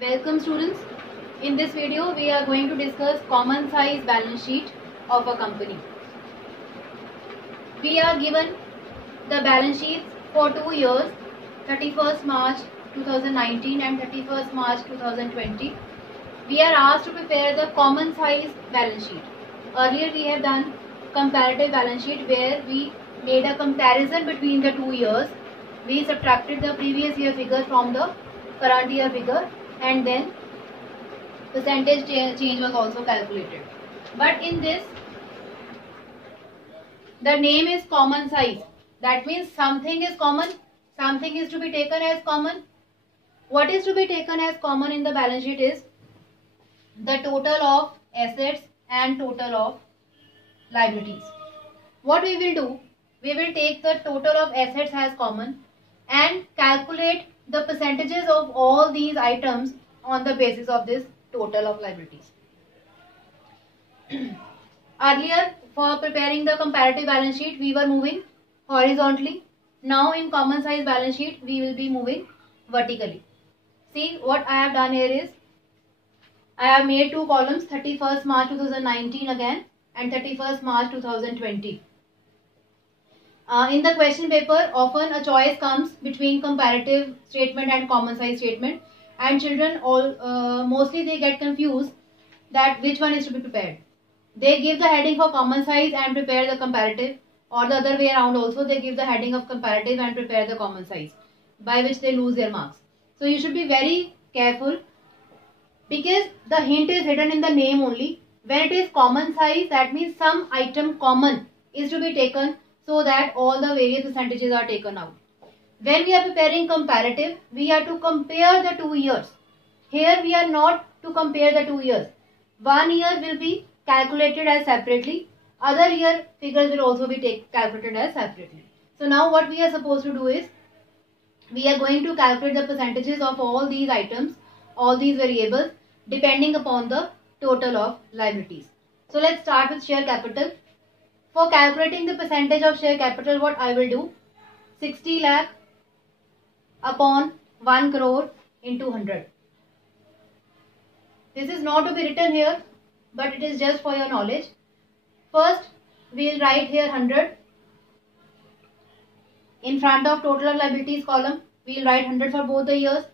Welcome students. In this video we are going to discuss common size balance sheet of a company. We are given the balance sheets for 2 years, 31st March 2019 and 31st March 2020. We are asked to prepare the common size balance sheet. Earlier we have done comparative balance sheet where we made a comparison between the 2 years. We subtracted the previous year figure from the current year figure and then percentage change was also calculated. But in this, the name is common size. That means something is common, something is to be taken as common. What is to be taken as common in the balance sheet is the total of assets and total of liabilities. What we will do, we will take the total of assets as common and calculate the percentages of all these items on the basis of this total of liabilities. Earlier, for preparing the comparative balance sheet, we were moving horizontally. Now in common size balance sheet, we will be moving vertically. See, what I have done here is, I have made two columns, 31st March 2019 again and 31st March 2020. In the question paper, often a choice comes between comparative statement and common size statement, and children mostly they get confused that which one is to be prepared. They give the heading for common size and prepare the comparative, or the other way around also, they give the heading of comparative and prepare the common size, by which they lose their marks. So you should be very careful, because the hint is hidden in the name only. When it is common size, that means some item common is to be taken so that all the various percentages are taken out. When we are preparing comparative, we are to compare the 2 years. Here we are not to compare the 2 years. 1 year will be calculated as separately. Other year figures will also be calculated as separately. So now what we are supposed to do is, we are going to calculate the percentages of all these items, all these variables, depending upon the total of liabilities. So let's start with share capital. For calculating the percentage of share capital, what I will do, 60 lakh upon 1 crore into 100. This is not to be written here, but it is just for your knowledge. First, we will write here 100. In front of total of liabilities column, we will write 100 for both the years.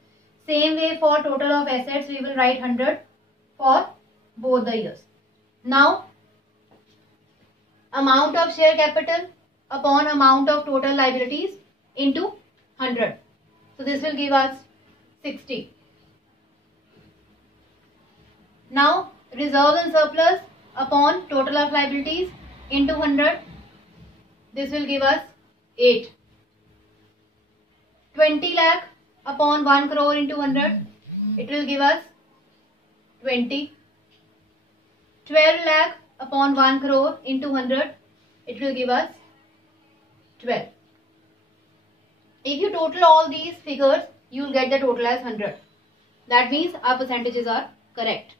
Same way for total of assets, we will write 100 for both the years. Now, amount of share capital upon amount of total liabilities into 100. So this will give us 60. Now, reserves and surplus upon total of liabilities into 100. This will give us 8. 20 lakh upon 1 crore into 100. It will give us 20. 12 lakh upon 1 crore into 100. It will give us 12. If you total all these figures, you will get the total as 100. That means our percentages are correct.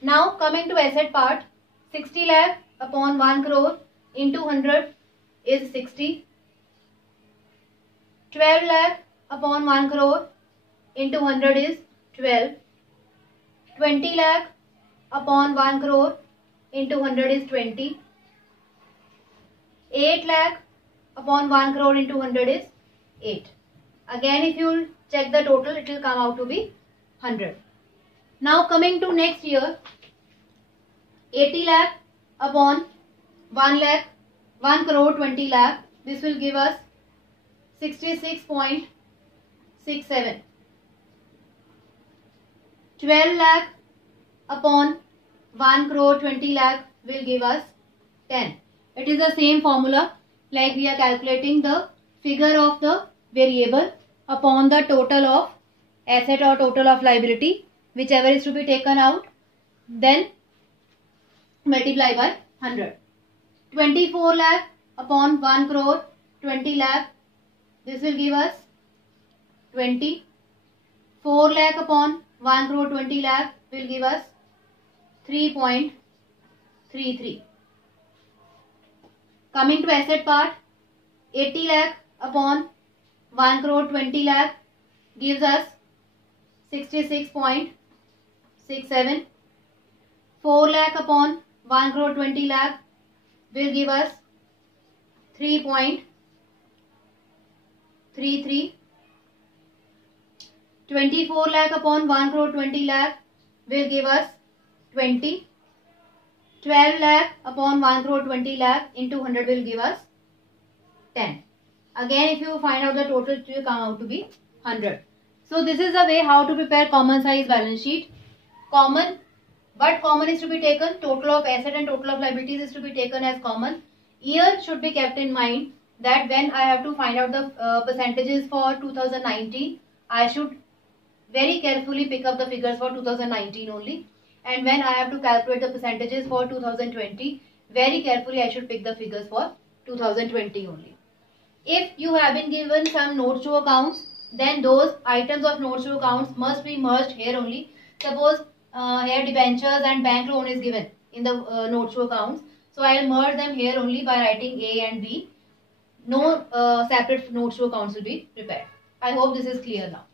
Now coming to asset part, 60 lakh upon 1 crore into 100 is 60. 12 lakh upon 1 crore into 100 is 12. 20 lakh upon 1 crore into 100 is 20. 8 lakh upon 1 crore into 100 is 8. Again, if you check the total, it will come out to be 100. Now coming to next year, 80 lakh upon 1 lakh, 1 crore 20 lakh. This will give us 66.67. 12 lakh upon 1 crore 20 lakh will give us 10. It is the same formula, like we are calculating the figure of the variable upon the total of asset or total of liability, whichever is to be taken out, then multiply by 100. 24 lakh upon 1 crore 20 lakh. This will give us 20. 4 lakh upon 1 crore 20 lakh will give us 3.33. Coming to asset part, 80 lakh upon 1 crore 20 lakh gives us 66.67. 4 lakh upon 1 crore 20 lakh will give us 3.33. 24 lakh upon 1 crore 20 lakh will give us 20. 12 lakh upon 1 crore 20 lakh into 100 will give us 10. Again, if you find out the total, it will come out to be 100. So this is the way how to prepare common size balance sheet. Common is to be taken. Total of asset and total of liabilities is to be taken as common. Year should be kept in mind that when I have to find out the percentages for 2019, I should very carefully pick up the figures for 2019 only. And when I have to calculate the percentages for 2020, very carefully I should pick the figures for 2020 only. If you have been given some notes to accounts, then those items of notes to accounts must be merged here only. Suppose here debentures and bank loan is given in the notes to accounts. So I will merge them here only by writing A and B. No separate notes to accounts will be prepared. I hope this is clear now.